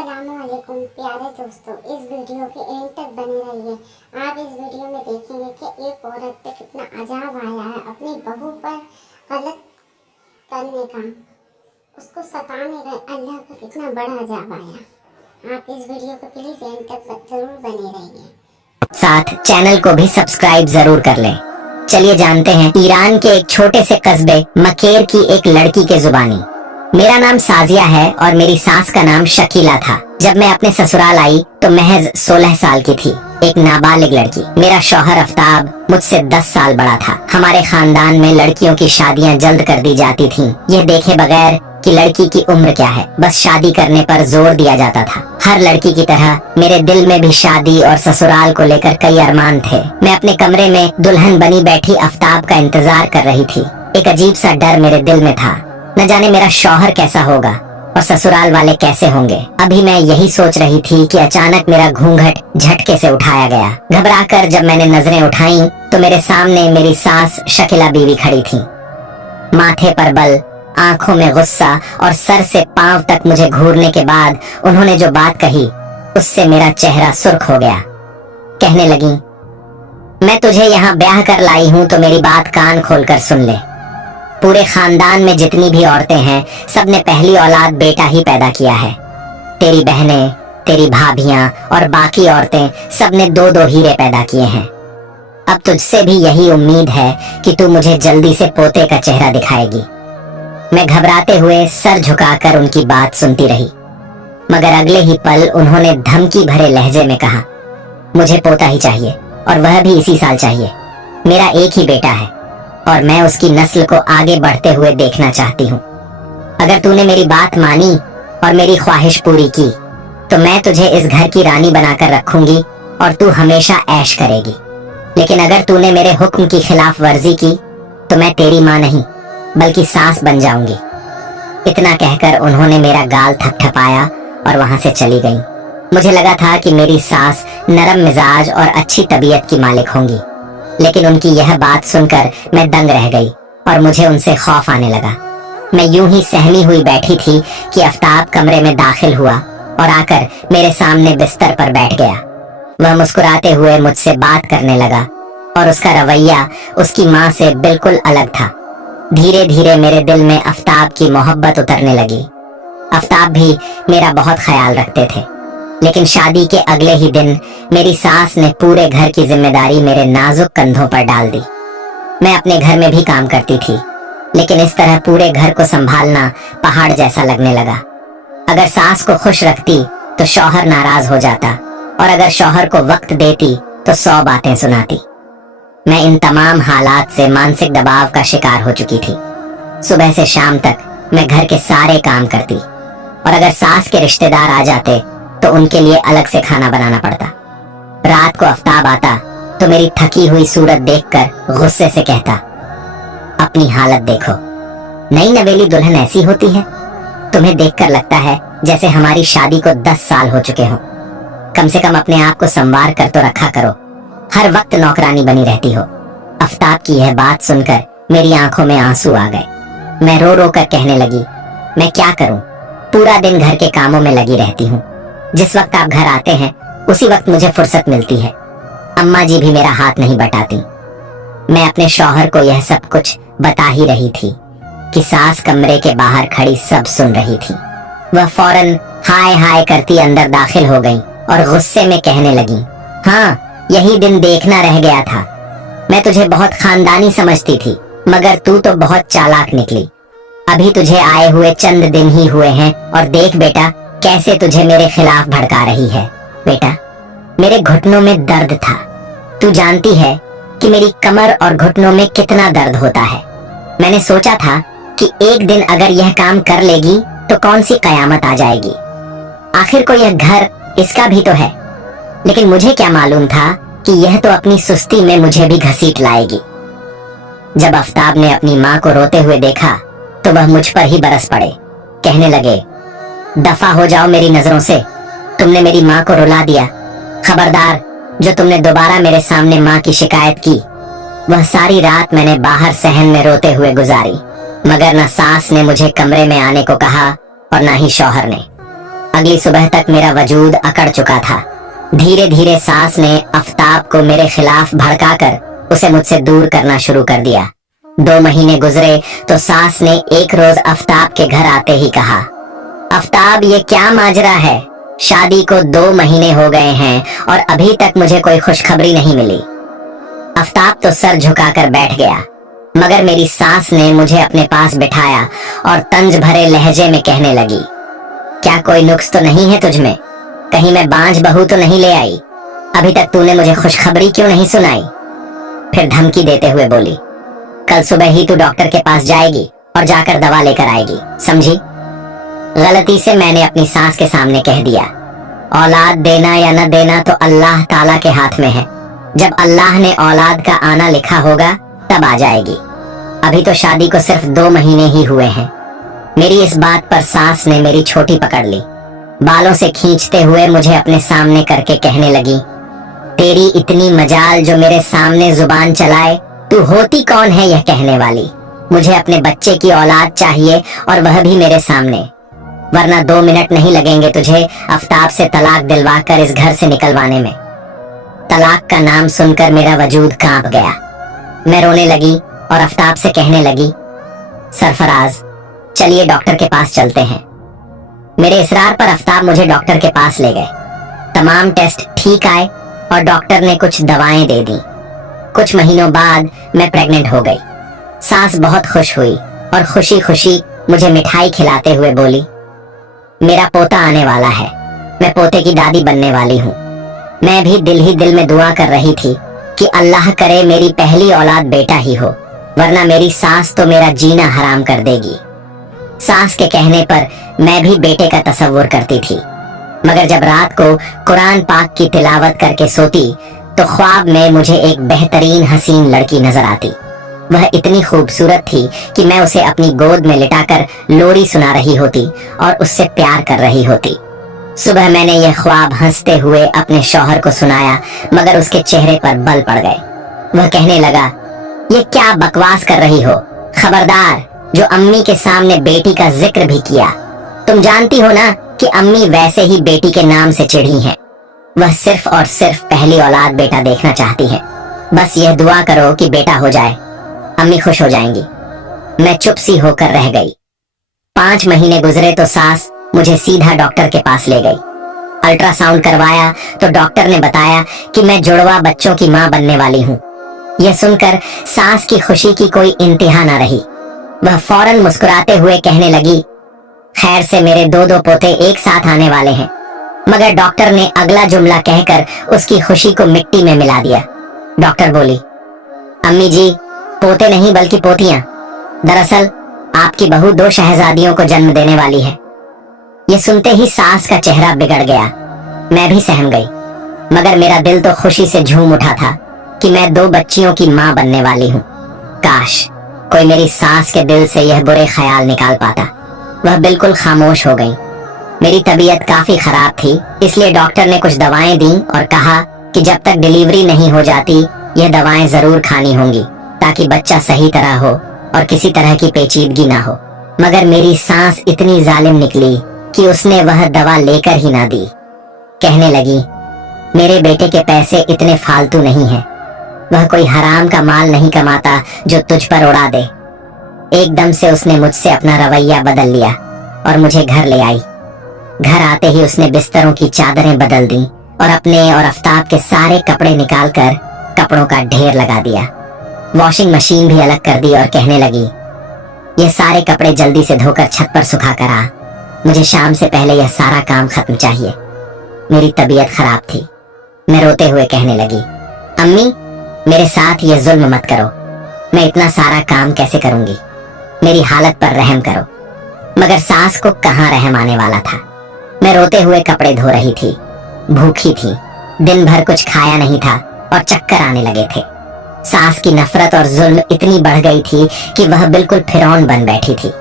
अस्सलामुअलैकुम प्यारे दोस्तों, इस वीडियो के एंड तक बने रहिए। आप इस वीडियो में देखेंगे कि एक औरत पे कितना अजाब आया है अपनी बहू पर गलत करने का, उसको सताने का। अल्लाह का कितना बड़ा अजाब आया। आप इस वीडियो को प्लीज एंड तक जरूर बने रहिए। साथ चैनल को भी सब्सक्राइब जरूर कर लें। चलिए जानते हैं ईरान के एक छोटे से कस्बे मकेर की एक लड़की के जुबानी। मेरा नाम साजिया है और मेरी सास का नाम शकीला था। जब मैं अपने ससुराल आई तो महज 16 साल की थी, एक नाबालिग लड़की। मेरा शौहर आफ्ताब मुझसे 10 साल बड़ा था। हमारे खानदान में लड़कियों की शादियां जल्द कर दी जाती थीं, यह देखे बगैर कि लड़की की उम्र क्या है, बस शादी करने पर जोर दिया जाता था। हर लड़की की तरह मेरे दिल में भी शादी और ससुराल को लेकर कई अरमान थे। मैं अपने कमरे में दुल्हन बनी बैठी आफ्ताब का इंतजार कर रही थी। एक अजीब सा डर मेरे दिल में था, न जाने मेरा शौहर कैसा होगा और ससुराल वाले कैसे होंगे। अभी मैं यही सोच रही थी कि अचानक मेरा घूंघट झटके से उठाया गया। घबराकर जब मैंने नजरें उठाईं तो मेरे सामने मेरी सास शकीला बीवी खड़ी थी। माथे पर बल, आंखों में गुस्सा और सर से पांव तक मुझे घूरने के बाद उन्होंने जो बात कही उससे मेरा चेहरा सुर्ख हो गया। कहने लगी, मैं तुझे यहाँ ब्याह कर लाई हूँ तो मेरी बात कान खोलकर सुन ले। पूरे खानदान में जितनी भी औरतें हैं सबने पहली औलाद बेटा ही पैदा किया है। तेरी बहनें, तेरी भाभियां और बाकी औरतें सबने 2-2 हीरे पैदा किए हैं। अब तुझसे भी यही उम्मीद है कि तू मुझे जल्दी से पोते का चेहरा दिखाएगी। मैं घबराते हुए सर झुकाकर उनकी बात सुनती रही, मगर अगले ही पल उन्होंने धमकी भरे लहजे में कहा, मुझे पोता ही चाहिए और वह भी इसी साल चाहिए। मेरा एक ही बेटा है और मैं उसकी नस्ल को आगे बढ़ते हुए देखना चाहती हूँ। अगर तूने मेरी बात मानी और मेरी ख्वाहिश पूरी की तो मैं तुझे इस घर की रानी बनाकर रखूंगी और तू हमेशा ऐश करेगी। लेकिन अगर तूने मेरे हुक्म की खिलाफ वर्जी की तो मैं तेरी माँ नहीं बल्कि सास बन जाऊंगी। इतना कहकर उन्होंने मेरा गाल थपथपाया और वहां से चली गईं। मुझे लगा था कि मेरी सास नरम मिजाज और अच्छी तबीयत की मालिक होंगी, लेकिन उनकी यह बात सुनकर मैं दंग रह गई और मुझे उनसे खौफ आने लगा। मैं यूं ही सहमी हुई बैठी थी कि आफ्ताब कमरे में दाखिल हुआ और आकर मेरे सामने बिस्तर पर बैठ गया। वह मुस्कुराते हुए मुझसे बात करने लगा और उसका रवैया उसकी माँ से बिल्कुल अलग था। धीरे धीरे मेरे दिल में आफ्ताब की मोहब्बत उतरने लगी। आफ्ताब भी मेरा बहुत ख्याल रखते थे, लेकिन शादी के अगले ही दिन मेरी सास ने पूरे घर की जिम्मेदारी मेरे नाजुक कंधों पर डाल दी। मैं अपने घर में भी काम करती थी, लेकिन इस तरह पूरे घर को संभालना पहाड़ जैसा लगने लगा। अगर सास को खुश रखती तो शौहर नाराज हो जाता और अगर शौहर को वक्त देती तो 100 बातें सुनाती। मैं इन तमाम हालात से मानसिक दबाव का शिकार हो चुकी थी। सुबह से शाम तक मैं घर के सारे काम करती और अगर सास के रिश्तेदार आ जाते तो उनके लिए अलग से खाना बनाना पड़ता। रात को आफ्ताब आता तो मेरी थकी हुई सूरत देखकर गुस्से से कहता, अपनी हालत देखो, नई नवेली दुल्हन ऐसी होती है? तुम्हें देखकर लगता है जैसे हमारी शादी को 10 साल हो चुके हों। कम से कम अपने आप को संवार कर तो रखा करो, हर वक्त नौकरानी बनी रहती हो। आफ्ताब की यह बात सुनकर मेरी आंखों में आंसू आ गए। मैं रो रो कर कहने लगी, मैं क्या करूं, पूरा दिन घर के कामों में लगी रहती हूँ। जिस वक्त आप घर आते हैं उसी वक्त मुझे फुर्सत मिलती है। अम्मा जी भी मेरा हाथ नहीं बटाती। मैं अपने शौहर को यह सब कुछ बता ही रही थी कि सास कमरे के बाहर खड़ी सब सुन रही थी। वह फौरन हाय हाय करती अंदर दाखिल हो गई और गुस्से में कहने लगी, हाँ, यही दिन देखना रह गया था। मैं तुझे बहुत खानदानी समझती थी, मगर तू तो बहुत चालाक निकली। अभी तुझे आए हुए चंद दिन ही हुए हैं और देख बेटा कैसे तुझे मेरे खिलाफ भड़का रही है। बेटा, मेरे घुटनों में दर्द था। तू जानती है कि मेरी कमर और घुटनों में कितना दर्द होता है। मैंने सोचा था कि एक दिन अगर यह काम कर लेगी तो कौन सी कयामत आ जाएगी। आखिर को यह घर इसका भी तो है। लेकिन मुझे क्या मालूम था कि यह तो अपनी सुस्ती में मुझे भी घसीट लाएगी। जब आफ्ताब ने अपनी माँ को रोते हुए देखा तो वह मुझ पर ही बरस पड़े। कहने लगे, दफा हो जाओ मेरी नजरों से, तुमने मेरी माँ को रुला दिया। खबरदार, जो तुमने दोबारा मेरे सामने माँ की शिकायत की। वह सारी रात मैंने बाहर सहन में रोते हुए गुजारी, मगर न सास ने मुझे कमरे में आने को कहा और न ही शौहर ने। अगली सुबह तक मेरा वजूद अकड़ चुका था। धीरे धीरे सास ने आफ्ताब को मेरे खिलाफ भड़काकर उसे मुझसे दूर करना शुरू कर दिया। 2 महीने गुजरे तो सास ने एक रोज आफ्ताब के घर आते ही कहा, आफ्ताब ये क्या माजरा है, शादी को 2 महीने हो गए हैं और अभी तक मुझे कोई खुशखबरी नहीं मिली। आफ्ताब तो सर झुकाकर बैठ गया, मगर मेरी सास ने मुझे अपने पास बिठाया और तंज भरे लहजे में कहने लगी, क्या कोई नुक्स तो नहीं है तुझमें? कहीं मैं बांझ बहू तो नहीं ले आई? अभी तक तूने मुझे खुशखबरी क्यों नहीं सुनाई? फिर धमकी देते हुए बोली, कल सुबह ही तू डॉक्टर के पास जाएगी और जाकर दवा लेकर आएगी, समझी? गलती से मैंने अपनी सास के सामने कह दिया, औलाद देना या न देना तो अल्लाह ताला के हाथ में है। जब अल्लाह ने औलाद का आना लिखा होगा तब आ जाएगी। अभी तो शादी को सिर्फ 2 महीने ही हुए हैं। मेरी इस बात पर सास ने मेरी छोटी पकड़ ली। बालों से खींचते हुए मुझे अपने सामने करके कहने लगी, तेरी इतनी मजाल जो मेरे सामने जुबान चलाए, तू होती कौन है यह कहने वाली? मुझे अपने बच्चे की औलाद चाहिए और वह भी मेरे सामने, वरना 2 मिनट नहीं लगेंगे तुझे आफ्ताब से तलाक दिलवा कर इस घर से निकलवाने में। तलाक का नाम सुनकर मेरा वजूद कांप गया। मैं रोने लगी और आफ्ताब से कहने लगी, सरफराज चलिए डॉक्टर के पास चलते हैं। मेरे इसरार पर आफ्ताब मुझे डॉक्टर के पास ले गए। तमाम टेस्ट ठीक आए और डॉक्टर ने कुछ दवाएं दे दी। कुछ महीनों बाद मैं प्रेग्नेंट हो गई। सास बहुत खुश हुई और खुशी खुशी मुझे मिठाई खिलाते हुए बोली, मेरा पोता आने वाला है, मैं पोते की दादी बनने वाली हूँ। मैं भी दिल ही दिल में दुआ कर रही थी कि अल्लाह करे मेरी पहली औलाद बेटा ही हो, वरना मेरी सास तो मेरा जीना हराम कर देगी। सास के कहने पर मैं भी बेटे का तसव्वुर करती थी, मगर जब रात को कुरान पाक की तिलावत करके सोती तो ख्वाब में मुझे एक बेहतरीन हसीन लड़की नजर आती। वह इतनी खूबसूरत थी कि मैं उसे अपनी गोद में लिटाकर लोरी सुना रही होती और उससे प्यार कर रही होती। सुबह मैंने यह ख्वाब हंसते हुए अपने शौहर को सुनाया, मगर उसके चेहरे पर बल पड़ गए। वह कहने लगा, ये क्या बकवास कर रही हो? खबरदार, जो अम्मी के सामने बेटी का जिक्र भी किया। तुम जानती हो ना कि अम्मी वैसे ही बेटी के नाम से चिढ़ी हैं। वह सिर्फ और सिर्फ पहली औलाद बेटा देखना चाहती हैं। बस यह दुआ करो कि बेटा हो जाए, अम्मी खुश हो जाएंगी। मैं चुप सी होकर रह गई। 5 महीने गुजरे तो सास मुझे सीधा डॉक्टर के पास ले गई। अल्ट्रासाउंड करवाया तो डॉक्टर ने बताया कि मैं जुड़वा बच्चों की मां बनने वाली हूँ। यह सुनकर सास की खुशी की कोई इंतहा न रही। वह फौरन मुस्कुराते हुए कहने लगी, खैर से मेरे 2 पोते एक साथ आने वाले हैं। मगर डॉक्टर ने अगला जुमला कहकर उसकी खुशी को मिट्टी में मिला दिया। डॉक्टर बोली, अम्मी जी, पोते नहीं बल्कि पोतियां। दरअसल आपकी बहू 2 शहजादियों को जन्म देने वाली है। ये सुनते ही सास का चेहरा बिगड़ गया। मैं भी सहम गई, मगर मेरा दिल तो खुशी से झूम उठा था कि मैं 2 बच्चियों की मां बनने वाली हूँ। काश कोई मेरी सास के दिल से यह बुरे ख्याल निकाल पाता। वह बिल्कुल खामोश हो गई। मेरी तबीयत काफी खराब थी, इसलिए डॉक्टर ने कुछ दवाएं दी और कहा कि जब तक डिलीवरी नहीं हो जाती यह दवाएं जरूर खानी होंगी, ताकि बच्चा सही तरह हो और किसी तरह की पेचीदगी ना हो। मगर मेरी सांस इतनी जालिम निकली कि उसने वह दवा लेकर ही ना दी। कहने लगी, मेरे बेटे के पैसे इतने फालतू नहीं हैं। वह कोई हराम का माल नहीं कमाता जो तुझ पर उड़ा दे। एकदम से उसने मुझसे अपना रवैया बदल लिया और मुझे घर ले आई। घर आते ही उसने बिस्तरों की चादरें बदल दी और अपने और आफ्ताब के सारे कपड़े निकालकर कपड़ों का ढेर लगा दिया। वॉशिंग मशीन भी अलग कर दी और कहने लगी, ये सारे कपड़े जल्दी से धोकर छत पर सुखा कर आ। मुझे शाम से पहले यह सारा काम खत्म चाहिए। मेरी तबीयत खराब थी। मैं रोते हुए कहने लगी, अम्मी मेरे साथ ये जुल्म मत करो। मैं इतना सारा काम कैसे करूंगी? मेरी हालत पर रहम करो। मगर सास को कहाँ रहम आने वाला था। मैं रोते हुए कपड़े धो रही थी, भूखी थी, दिन भर कुछ खाया नहीं था और चक्कर आने लगे थे। सास की नफरत और जुल्म इतनी बढ़ गई थी कि वह बिल्कुल फिरौन बन बैठी थी।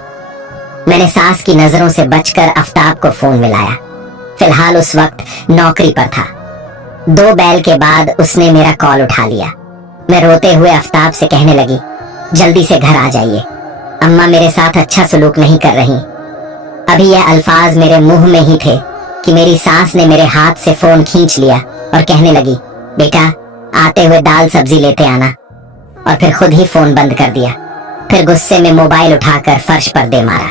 मैंने सास की नजरों से बचकर आफ्ताब को फोन मिलाया। फिलहाल उस वक्त नौकरी पर था। 2 बैल के बाद उसने मेरा कॉल उठा लिया। मैं रोते हुए आफ्ताब से कहने लगी, जल्दी से घर आ जाइए, अम्मा मेरे साथ अच्छा सलूक नहीं कर रही। अभी यह अल्फाज मेरे मुंह में ही थे कि मेरी सास ने मेरे हाथ से फोन खींच लिया और कहने लगी, बेटा आते हुए दाल सब्जी लेते आना, और फिर खुद ही फोन बंद कर दिया। फिर गुस्से में मोबाइल उठाकर फर्श पर दे मारा।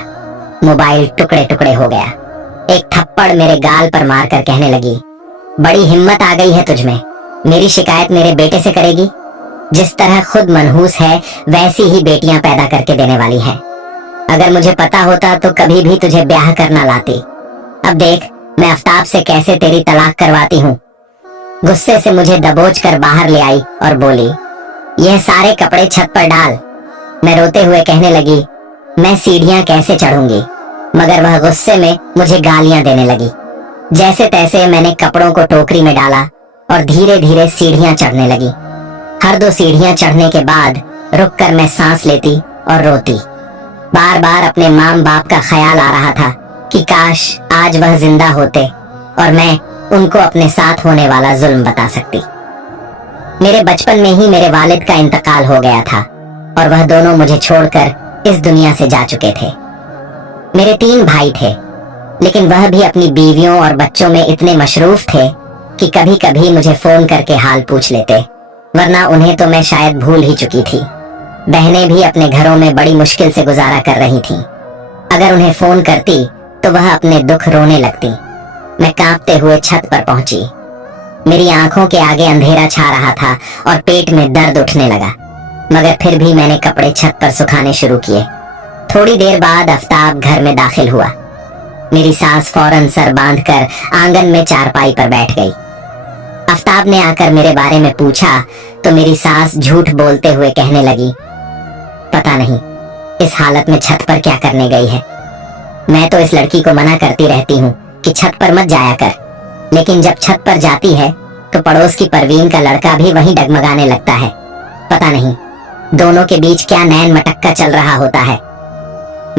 मोबाइल टुकड़े टुकड़े हो गया। एक थप्पड़ मेरे गाल पर मारकर कहने लगी, बड़ी हिम्मत आ गई है तुझमें, मेरी शिकायत मेरे बेटे से करेगी? जिस तरह खुद मनहूस है वैसी ही बेटियां पैदा करके देने वाली है। अगर मुझे पता होता तो कभी भी तुझे ब्याह करना लाती। अब देख मैं आफ्ताब से कैसे तेरी तलाक करवाती हूँ। गुस्से से मुझे दबोच कर बाहर ले आई और बोली, यह सारे कपड़े छत पर डाल। मैं रोते हुए कहने लगी, मैं सीढ़ियां कैसे चढ़ूंगी? मगर वह गुस्से में मुझे गालियां देने लगी। जैसे तैसे मैंने कपड़ों को टोकरी में डाला और धीरे धीरे सीढ़ियां चढ़ने लगी। हर 2 सीढ़ियां चढ़ने के बाद रुककर मैं सांस लेती और रोती। बार बार अपने माँ बाप का ख्याल आ रहा था कि काश आज वह जिंदा होते और मैं उनको अपने साथ होने वाला जुल्म बता सकती। मेरे बचपन में ही मेरे वालिद का इंतकाल हो गया था और वह दोनों मुझे छोड़कर इस दुनिया से जा चुके थे। मेरे 3 भाई थे, लेकिन वह भी अपनी बीवियों और बच्चों में इतने मशरूफ थे कि कभी कभी मुझे फोन करके हाल पूछ लेते, वरना उन्हें तो मैं शायद भूल ही चुकी थी। बहनें भी अपने घरों में बड़ी मुश्किल से गुजारा कर रही थीं। अगर उन्हें फोन करती तो वह अपने दुख रोने लगती। मैं कांपते हुए छत पर पहुंची। मेरी आंखों के आगे अंधेरा छा रहा था और पेट में दर्द उठने लगा, मगर फिर भी मैंने कपड़े छत पर सुखाने शुरू किए। थोड़ी देर बाद आफ्ताब घर में दाखिल हुआ। मेरी सास फौरन सर बांधकर आंगन में चारपाई पर बैठ गई। आफ्ताब ने आकर मेरे बारे में पूछा तो मेरी सास झूठ बोलते हुए कहने लगी, पता नहीं इस हालत में छत पर क्या करने गई है। मैं तो इस लड़की को मना करती रहती हूँ कि छत पर मत जाया कर, लेकिन जब छत पर जाती है तो पड़ोस की परवीन का लड़का भी वहीं डगमगाने लगता है। पता नहीं दोनों के बीच क्या नैन मटक्का चल रहा होता है।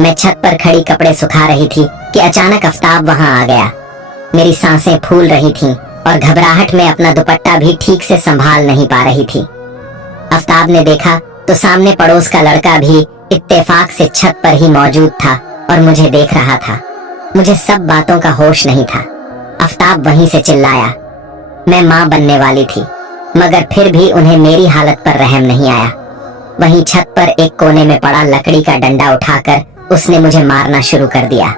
मैं छत पर खड़ी कपड़े सुखा रही थी कि अचानक आफ्ताब वहां आ गया। मेरी सांसें फूल रही थीं और घबराहट में अपना दुपट्टा भी ठीक से संभाल नहीं पा रही थी। आफ्ताब ने देखा तो सामने पड़ोस का लड़का भी इत्तेफाक से छत पर ही मौजूद था और मुझे देख रहा था। मुझे सब बातों का होश नहीं था। आफ्ताब वहीं से चिल्लाया। मैं मां बनने वाली थी, मगर फिर भी उन्हें मेरी हालत पर रहम नहीं आया। वहीं छत पर एक कोने में पड़ा लकड़ी का डंडा उठाकर उसने मुझे मारना शुरू कर दिया।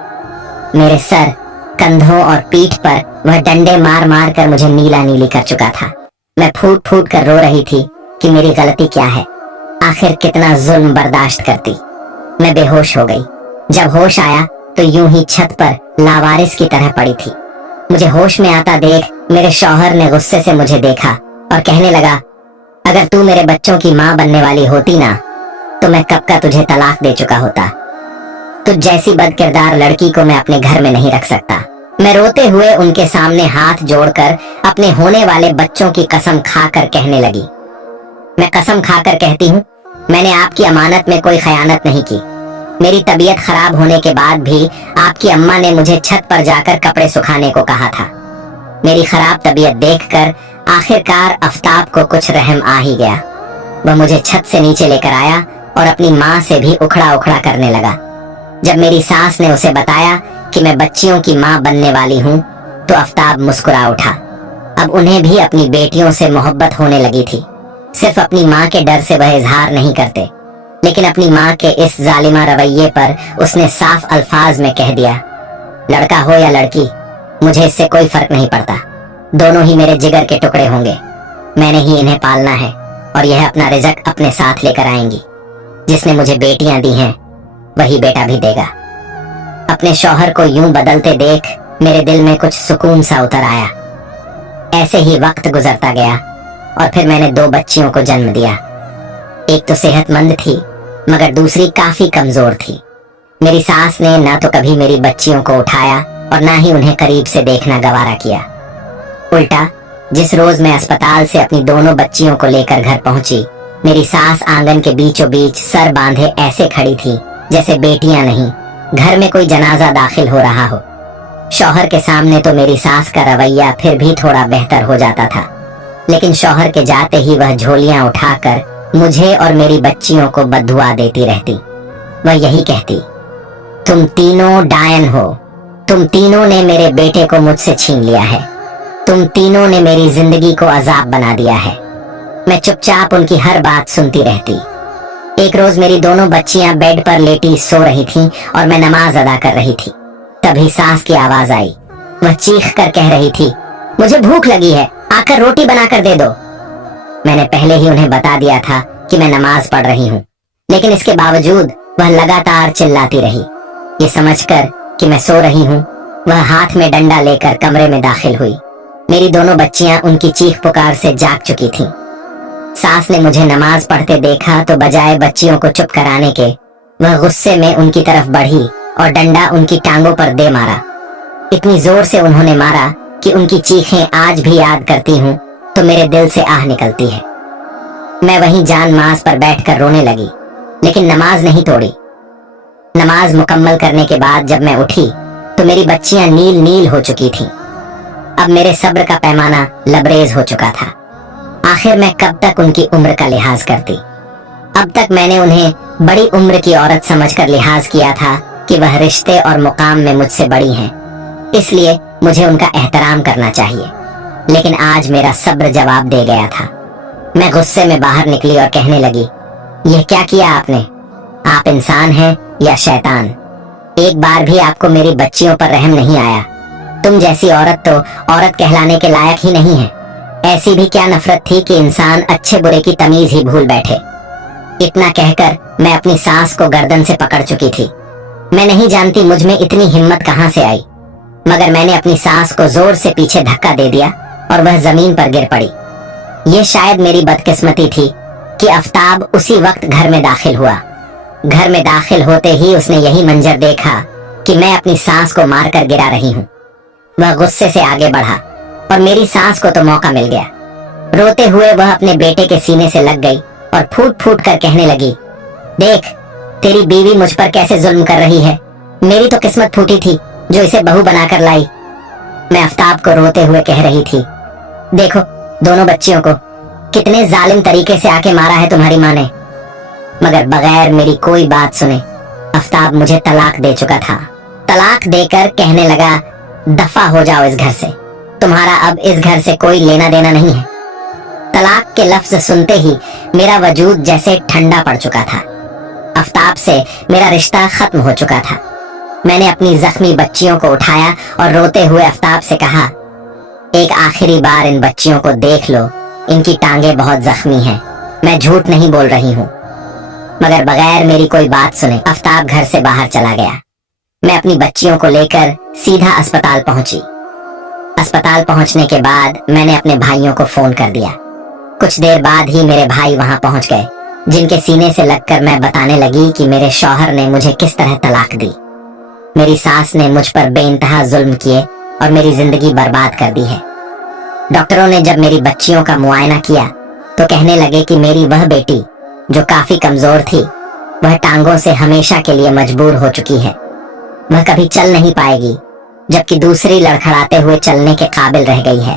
मेरे सर, कंधों और पीठ पर वह डंडे मार मार कर मुझे नीला नीली कर चुका था। मैं फूट फूट कर रो रही थी कि मेरी गलती क्या है, आखिर कितना जुल्म बर्दाश्त करती। मैं बेहोश हो गई। जब होश आया तो यूं ही छत पर लावारिस की तरह पड़ी थी। मुझे होश में आता देख मेरे शौहर ने गुस्से से मुझे देखा और कहने लगा, अगर तू मेरे बच्चों की मां बनने वाली होती ना तो मैं कब का तुझे तलाक दे चुका होता। तुझ जैसी बदकिरदार लड़की को मैं अपने घर में नहीं रख सकता। मैं रोते हुए उनके सामने हाथ जोड़कर अपने होने वाले बच्चों की कसम खाकर कहने लगी, मैं कसम खाकर कहती हूँ मैंने आपकी अमानत में कोई खयानत नहीं की। मेरी तबीयत खराब होने के बाद भी आपकी अम्मा ने मुझे छत पर जाकर कपड़े सुखाने को कहा था। मेरी खराब तबीयत देखकर आखिरकार आफ्ताब को कुछ रहम आ ही गया। वह मुझे छत से नीचे लेकर आया और अपनी माँ से भी उखड़ा उखड़ा करने लगा। जब मेरी सास ने उसे बताया कि मैं बच्चियों की माँ बनने वाली हूँ तो आफ्ताब मुस्कुरा उठा। अब उन्हें भी अपनी बेटियों से मोहब्बत होने लगी थी। सिर्फ अपनी माँ के डर से वह इजहार नहीं करते, लेकिन अपनी माँ के इस जालिमा रवैये पर उसने साफ अल्फाज में कह दिया, लड़का हो या लड़की मुझे इससे कोई फर्क नहीं पड़ता, दोनों ही मेरे जिगर के टुकड़े होंगे। मैंने ही इन्हें पालना है और यह अपना रिज़्क अपने साथ लेकर आएंगी। जिसने मुझे बेटियां दी हैं वही बेटा भी देगा। अपने शौहर को यूं बदलते देख मेरे दिल में कुछ सुकून सा उतर आया। ऐसे ही वक्त गुजरता गया और फिर मैंने 2 बच्चियों को जन्म दिया। एक तो सेहतमंद थी मगर दूसरी काफी कमजोर थी। मेरी सास ने ना तो कभी मेरी बच्चियों को उठाया और ना ही उन्हें करीब से देखना गवारा किया। उल्टा जिस रोज मैं अस्पताल से अपनी दोनों बच्चियों को लेकर घर पहुंची, मेरी सास आंगन के बीचों बीच सर बांधे ऐसे खड़ी थी जैसे बेटियां नहीं, घर में कोई जनाजा दाखिल हो रहा हो। शौहर के सामने तो मेरी सास का रवैया फिर भी थोड़ा बेहतर हो जाता था, लेकिन शौहर के जाते ही वह झोलियां उठाकर मुझे और मेरी बच्चियों को बद्दुआ देती रहती। वह यही कहती, तुम तीनों डायन हो, तुम तीनों ने मेरे बेटे को मुझसे छीन लिया है। तुम तीनों ने मेरी जिंदगी को अजाब बना दिया है। मैं चुपचाप उनकी हर बात सुनती रहती। एक रोज मेरी दोनों बच्चियां बेड पर लेटी सो रही थीं और मैं नमाज अदा कर रही थी। तभी सास की आवाज आई। वह चीख कर कह रही थी, मुझे भूख लगी है, आकर रोटी बनाकर दे दो। मैंने पहले ही उन्हें बता दिया था कि मैं नमाज पढ़ रही हूँ, लेकिन इसके बावजूद वह लगातार चिल्लाती रही। ये समझकर कि मैं सो रही हूँ, वह हाथ में डंडा लेकर कमरे में दाखिल हुई। मेरी दोनों बच्चियां उनकी चीख पुकार से जाग चुकी थीं। सास ने मुझे नमाज पढ़ते देखा तो बजाय बच्चियों को चुप कराने के, वह गुस्से में उनकी तरफ बढ़ी और डंडा उनकी टांगों पर दे मारा। इतनी जोर से उन्होंने मारा कि उनकी चीखें आज भी याद करती हूँ तो मेरे दिल से आह निकलती है। मैं वहीं जान माज पर बैठकर रोने लगी, लेकिन नमाज नहीं तोड़ी। नमाज मुकम्मल करने के बाद जब मैं उठी तो मेरी बच्चियां नील नील हो चुकी थीं। अब मेरे सब्र का पैमाना लबरेज हो चुका था। आखिर मैं कब तक उनकी उम्र का लिहाज करती। अब तक मैंने उन्हें बड़ी उम्र की औरत समझकर लिहाज किया था कि वह रिश्ते और मुकाम में मुझसे बड़ी हैं, इसलिए मुझे उनका एहतराम करना चाहिए। लेकिन आज मेरा सब्र जवाब दे गया था। मैं गुस्से में बाहर निकली और कहने लगी, यह क्या किया आपने? आप इंसान हैं या शैतान? एक बार भी आपको मेरी बच्चियों पर रहम नहीं आया। तुम जैसी औरत तो औरत कहलाने के लायक ही नहीं है। ऐसी भी क्या नफरत थी कि इंसान अच्छे बुरे की तमीज ही भूल बैठे। इतना कहकर मैं अपनी सास को गर्दन से पकड़ चुकी थी। मैं नहीं जानती मुझ में इतनी हिम्मत कहां से आई, मगर मैंने अपनी सास को जोर से पीछे धक्का दे दिया और वह जमीन पर गिर पड़ी। ये शायद मेरी बदकिस्मती थी कि आफ्ताब उसी वक्त घर में दाखिल हुआ। घर में दाखिल होते ही उसने यही मंजर देखा कि मैं अपनी सास को मारकर गिरा रही हूँ। वह गुस्से से आगे बढ़ा और मेरी सास को तो मौका मिल गया। रोते हुए वह अपने बेटे के सीने से लग गई और फूट फूट कर कहने लगी, देख तेरी बीवी मुझ पर कैसे जुल्म कर रही है। मेरी तो किस्मत फूटी थी जो इसे बहू बनाकर लाई। मैं आफ्ताब को रोते हुए कह रही थी, देखो दोनों बच्चियों को कितने जालिम तरीके से आके मारा है तुम्हारी माँ ने। मगर बगैर मेरी कोई बात सुने आफ्ताब मुझे तलाक दे चुका था। तलाक देकर कहने लगा, दफा हो जाओ इस घर से, तुम्हारा अब इस घर से कोई लेना देना नहीं है। तलाक के लफ्ज सुनते ही मेरा वजूद जैसे ठंडा पड़ चुका था। आफ्ताब से मेरा रिश्ता खत्म हो चुका था। मैंने अपनी जख्मी बच्चियों को उठाया और रोते हुए आफ्ताब से कहा, एक आखिरी बार इन बच्चियों को देख लो, इनकी टांगे बहुत जख्मी हैं। मैं झूठ नहीं बोल रही हूँ। मगर बगैर मेरी कोई बात सुने आफ्ताब घर से बाहर चला गया। मैं अपनी बच्चियों को लेकर सीधा अस्पताल पहुंची। अस्पताल पहुंचने के बाद मैंने अपने भाइयों को फोन कर दिया। कुछ देर बाद ही मेरे भाई वहां पहुंच गए, जिनके सीने से लगकर मैं बताने लगी कि मेरे शौहर ने मुझे किस तरह तलाक दी। मेरी सास ने मुझ पर बेइंतहा जुल्म किए और मेरी जिंदगी बर्बाद कर दी है। डॉक्टरों ने जब मेरी बच्चियों का मुआयना किया तो कहने लगे कि मेरी वह बेटी जो काफी कमजोर थी, वह टांगों से हमेशा के लिए मजबूर हो चुकी है। वह कभी चल नहीं पाएगी, जबकि दूसरी लड़खड़ाते हुए चलने के काबिल रह गई है।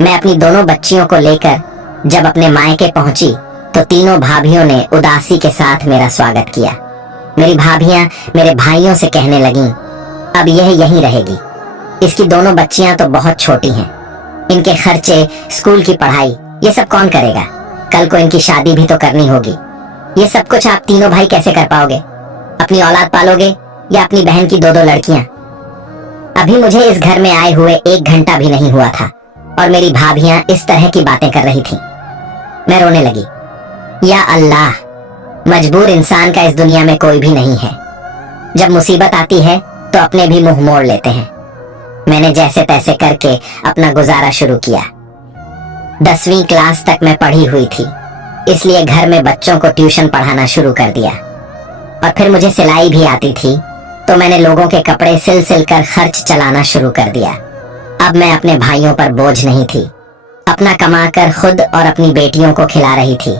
मैं अपनी दोनों बच्चियों को लेकर जब अपने मायके पहुंची तो तीनों भाभियों ने उदासी के साथ मेरा स्वागत किया। मेरी भाभियां मेरे भाइयों से कहने लगीं, अब यह यहीं रहेगी। इसकी दोनों बच्चियां तो बहुत छोटी हैं, इनके खर्चे, स्कूल की पढ़ाई, ये सब कौन करेगा? कल को इनकी शादी भी तो करनी होगी। ये सब कुछ आप तीनों भाई कैसे कर पाओगे? अपनी औलाद पालोगे या अपनी बहन की दो दो लड़कियां? अभी मुझे इस घर में आए हुए 1 घंटा भी नहीं हुआ था और मेरी भाभियां इस तरह की बातें कर रही थीं। मैं रोने लगी। या अल्लाह, मजबूर इंसान का इस दुनिया में कोई भी नहीं है। जब मुसीबत आती है तो अपने भी मुंह मोड़ लेते हैं। मैंने जैसे तैसे करके अपना गुजारा शुरू किया। 10वीं क्लास तक मैं पढ़ी हुई थी, इसलिए घर में बच्चों को ट्यूशन पढ़ाना शुरू कर दिया। और फिर मुझे सिलाई भी आती थी, तो मैंने लोगों के कपड़े सिल सिल कर खर्च चलाना शुरू कर दिया। अब मैं अपने भाइयों पर बोझ नहीं थी, अपना कमाकर खुद और अपनी बेटियों को खिला रही थी।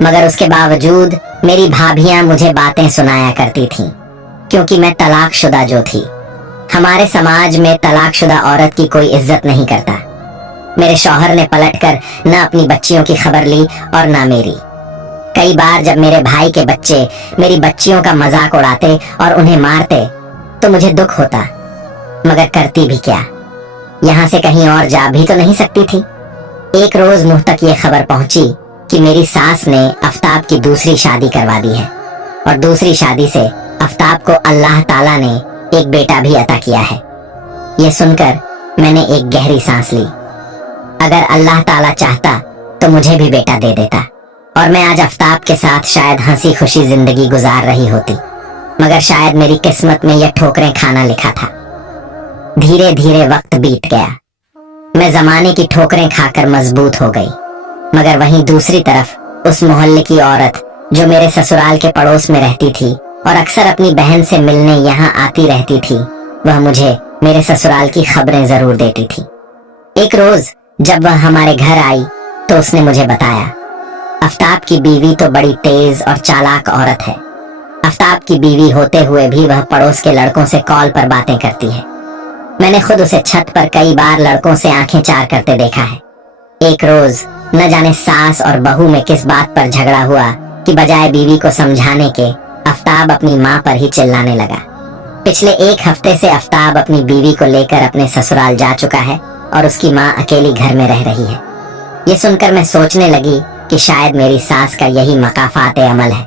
मगर उसके बावजूद मेरी भाभियां मुझे बातें सुनाया करती थीं, क्योंकि मैं तलाकशुदा जो थी। हमारे समाज में तलाकशुदा औरत की कोई इज्जत नहीं करता। मेरे शौहर ने पलटकर न अपनी बच्चियों की खबर ली और न मेरी। कई बार जब मेरे भाई के बच्चे मेरी बच्चियों का मजाक उड़ाते और उन्हें मारते तो मुझे दुख होता, मगर करती भी क्या, यहाँ से कहीं और जा भी तो नहीं सकती थी। एक रोज मुंह तक ये खबर पहुंची कि मेरी सास ने आफ्ताब की दूसरी शादी करवा दी है और दूसरी शादी से आफ्ताब को अल्लाह ताला ने एक बेटा भी अता किया है। ये सुनकर मैंने एक गहरी सांस ली। अगर अल्लाह ताला चाहता तो मुझे भी बेटा दे देता और मैं आज आफ्ताब के साथ शायद हंसी खुशी जिंदगी गुजार रही होती, मगर शायद मेरी किस्मत में यह ठोकरें खाना लिखा था। धीरे धीरे वक्त बीत गया, मैं जमाने की ठोकरें खाकर मजबूत हो गई, मगर वहीं दूसरी तरफ उस मोहल्ले की औरत जो मेरे ससुराल के पड़ोस में रहती थी और अक्सर अपनी बहन से मिलने यहाँ आती रहती थी, वह मुझे मेरे ससुराल की खबरें जरूर देती थी। एक रोज जब वह हमारे घर आई तो उसने मुझे बताया, आफ्ताब की बीवी तो बड़ी तेज और चालाक औरत है। आफ्ताब की बीवी होते हुए भी वह पड़ोस के लड़कों से कॉल पर बातें करती है। मैंने खुद उसे छत पर कई बार लड़कों से आंखें चार करते देखा है। एक रोज न जाने सास और बहू में किस बात पर झगड़ा हुआ कि बजाय बीवी को समझाने के आफ्ताब अपनी माँ पर ही चिल्लाने लगा। पिछले एक हफ्ते से आफ्ताब अपनी बीवी को लेकर अपने ससुराल जा चुका है और उसकी माँ अकेली घर में रह रही है। ये सुनकर मैं सोचने लगी कि शायद मेरी सास का यही मकाफात अमल है।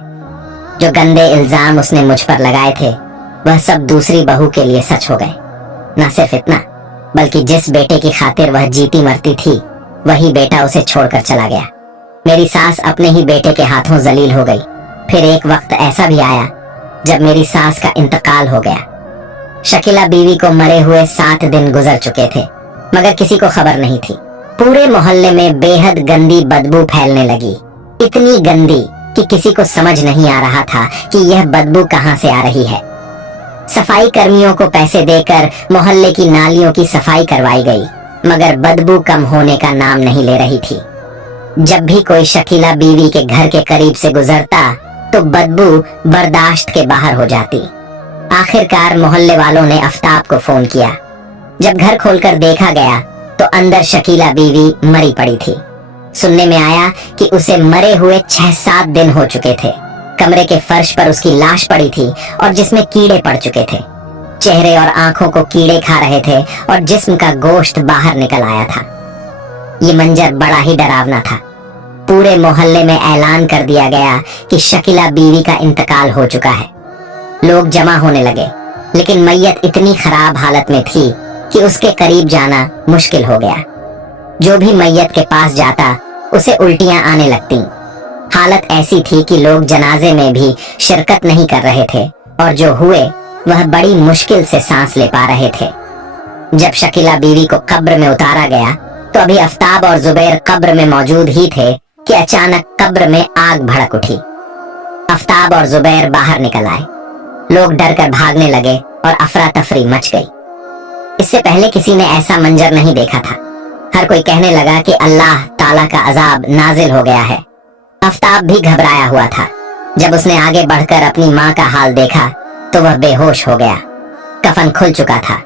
जो गंदे इल्जाम उसने मुझ पर लगाए थे वह सब दूसरी बहू के लिए सच हो गए। न सिर्फ इतना, बल्कि जिस बेटे की खातिर वह जीती मरती थी वही बेटा उसे छोड़कर चला गया। मेरी सास अपने ही बेटे के हाथों जलील हो गई। फिर एक वक्त ऐसा भी आया जब मेरी सास का इंतकाल हो गया। शकीला बीवी को मरे हुए 7 दिन गुजर चुके थे, मगर किसी को खबर नहीं थी। पूरे मोहल्ले में बेहद गंदी बदबू फैलने लगी, इतनी गंदी कि किसी को समझ नहीं आ रहा था कि यह बदबू कहां से आ रही है। सफाई कर्मियों को पैसे देकर मोहल्ले की नालियों की सफाई करवाई गई, मगर बदबू कम होने का नाम नहीं ले रही थी। जब भी कोई शकीला बीवी के घर के करीब से गुजरता तो बदबू बर्दाश्त के बाहर हो जाती। आखिरकार मोहल्ले वालों ने आफ्ताब को फोन किया। जब घर खोलकर देखा गया तो अंदर शकीला बीवी मरी पड़ी थी। सुनने में आया कि उसे मरे हुए 6-7 दिन हो चुके थे। कमरे के फर्श पर उसकी लाश पड़ी थी और जिसमें कीड़े पड़ चुके थे। चेहरे और आंखों को कीड़े खा रहे थे और जिस्म का गोश्त बाहर निकल आया था। ये मंजर बड़ा ही डरावना था। पूरे मोहल्ले में ऐलान कर दिया गया कि शकीला बीवी का इंतकाल हो चुका है। लोग जमा होने लगे, लेकिन मैयत इतनी खराब हालत में थी कि उसके करीब जाना मुश्किल हो गया। जो भी मैयत के पास जाता उसे उल्टियां आने लगती। हालत ऐसी थी कि लोग जनाजे में भी शिरकत नहीं कर रहे थे और जो हुए वह बड़ी मुश्किल से सांस ले पा रहे थे। जब शकीला बीवी को कब्र में उतारा गया तो अभी आफ्ताब और जुबैर कब्र में मौजूद ही थे कि अचानक कब्र में आग भड़क उठी। आफ्ताब और जुबैर बाहर निकल आए। लोग डर कर भागने लगे और अफरा तफरी मच गई। इससे पहले किसी ने ऐसा मंजर नहीं देखा था। हर कोई कहने लगा कि अल्लाह ताला का अजाब नाजिल हो गया है। आफ्ताब भी घबराया हुआ था। जब उसने आगे बढ़कर अपनी माँ का हाल देखा तो वह बेहोश हो गया। कफन खुल चुका था।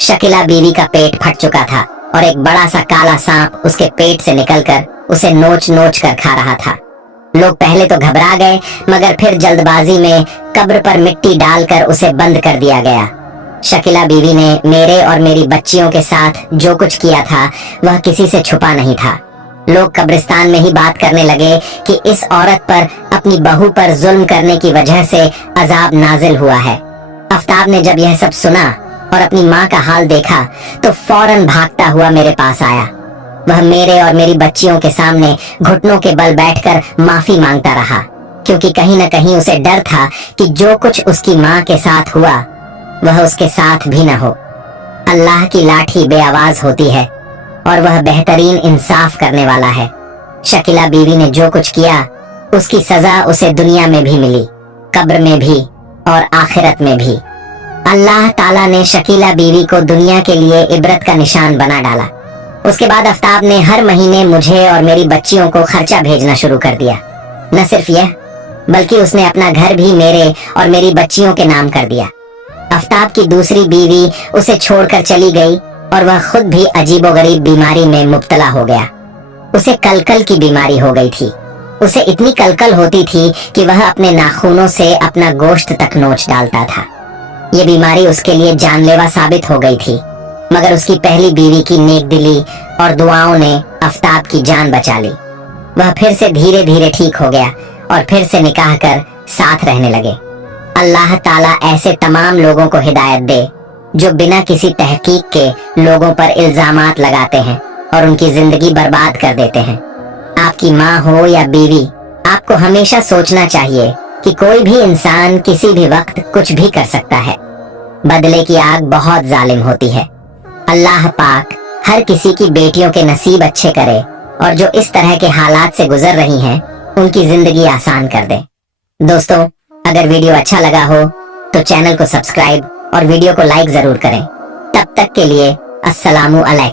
शकीला बीवी का पेट फट चुका था और एक बड़ा सा काला सांप उसके पेट से निकलकर उसे नोच नोच कर खा रहा था। लोग पहले तो घबरा गए, मगर फिर जल्दबाजी में कब्र पर मिट्टी डालकर उसे बंद कर दिया गया। शकीला बीवी ने मेरे और मेरी बच्चियों के साथ जो कुछ किया था वह किसी से छुपा नहीं था। लोग कब्रिस्तान में ही बात करने लगे कि इस औरत पर अपनी बहू पर जुल्म करने की वजह से अजाब नाजिल हुआ है। आफ्ताब ने जब यह सब सुना और अपनी माँ का हाल देखा तो फौरन भागता हुआ मेरे पास आया। वह मेरे और मेरी बच्चियों के सामने घुटनों के बल बैठकर माफी मांगता रहा, क्योंकि कहीं न कहीं उसे डर था कि जो कुछ उसकी माँ के साथ हुआ वह उसके साथ भी न हो। अल्लाह की लाठी बेआवाज होती है और वह बेहतरीन इंसाफ करने वाला है। शकीला बीवी ने जो कुछ किया उसकी सजा उसे दुनिया में भी मिली, कब्र में भी और आखिरत में भी। अल्लाह ताला ने शकीला बीवी को दुनिया के लिए इबरत का निशान बना डाला। उसके बाद आफ्ताब ने हर महीने मुझे और मेरी बच्चियों को खर्चा भेजना शुरू कर दिया। न सिर्फ यह, बल्कि उसने अपना घर भी मेरे और मेरी बच्चियों के नाम कर दिया। आफ्ताब की दूसरी बीवी उसे छोड़कर चली गई और वह खुद भी अजीबोगरीब बीमारी में मुब्तला हो गया। उसे कलकल की बीमारी हो गई थी। उसे इतनी कलकल होती थी कि वह अपने नाखूनों से अपना गोश्त तक नोच डालता था। ये बीमारी उसके लिए जानलेवा साबित हो गई थी, मगर उसकी पहली बीवी की नेक दिली और दुआओं ने आफताब की जान बचा ली। वह फिर से धीरे धीरे ठीक हो गया और फिर से निकाह कर साथ रहने लगे। अल्लाह ताला ऐसे तमाम लोगों को हिदायत दे जो बिना किसी तहकीक के लोगों पर इल्जामात लगाते हैं और उनकी जिंदगी बर्बाद कर देते हैं। आपकी माँ हो या बीवी, आपको हमेशा सोचना चाहिए कि कोई भी इंसान किसी भी वक्त कुछ भी कर सकता है। बदले की आग बहुत जालिम होती है। अल्लाह पाक हर किसी की बेटियों के नसीब अच्छे करे और जो इस तरह के हालात से गुजर रही हैं, उनकी जिंदगी आसान कर दे। दोस्तों, अगर वीडियो अच्छा लगा हो तो चैनल को सब्सक्राइब और वीडियो को लाइक जरूर करें। तब तक के लिए अस्सलामु अलैकुम।